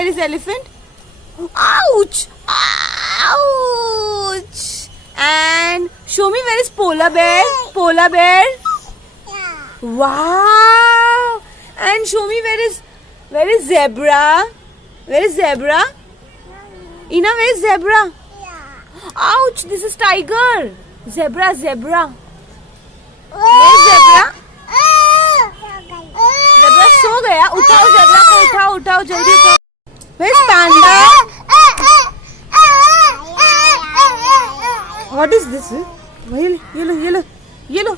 where is elephant? Ouch! Ouch! And show me where is polar bear? Polar bear? Wow! And show me where is zebra? Where is zebra? Ina, where is zebra? Ouch! This is tiger. Zebra. Where is zebra? Zebra सो गया. उठाओ zebra को, उठाओ जल्दी उठाओ. Where is panda? What is this? Yellow.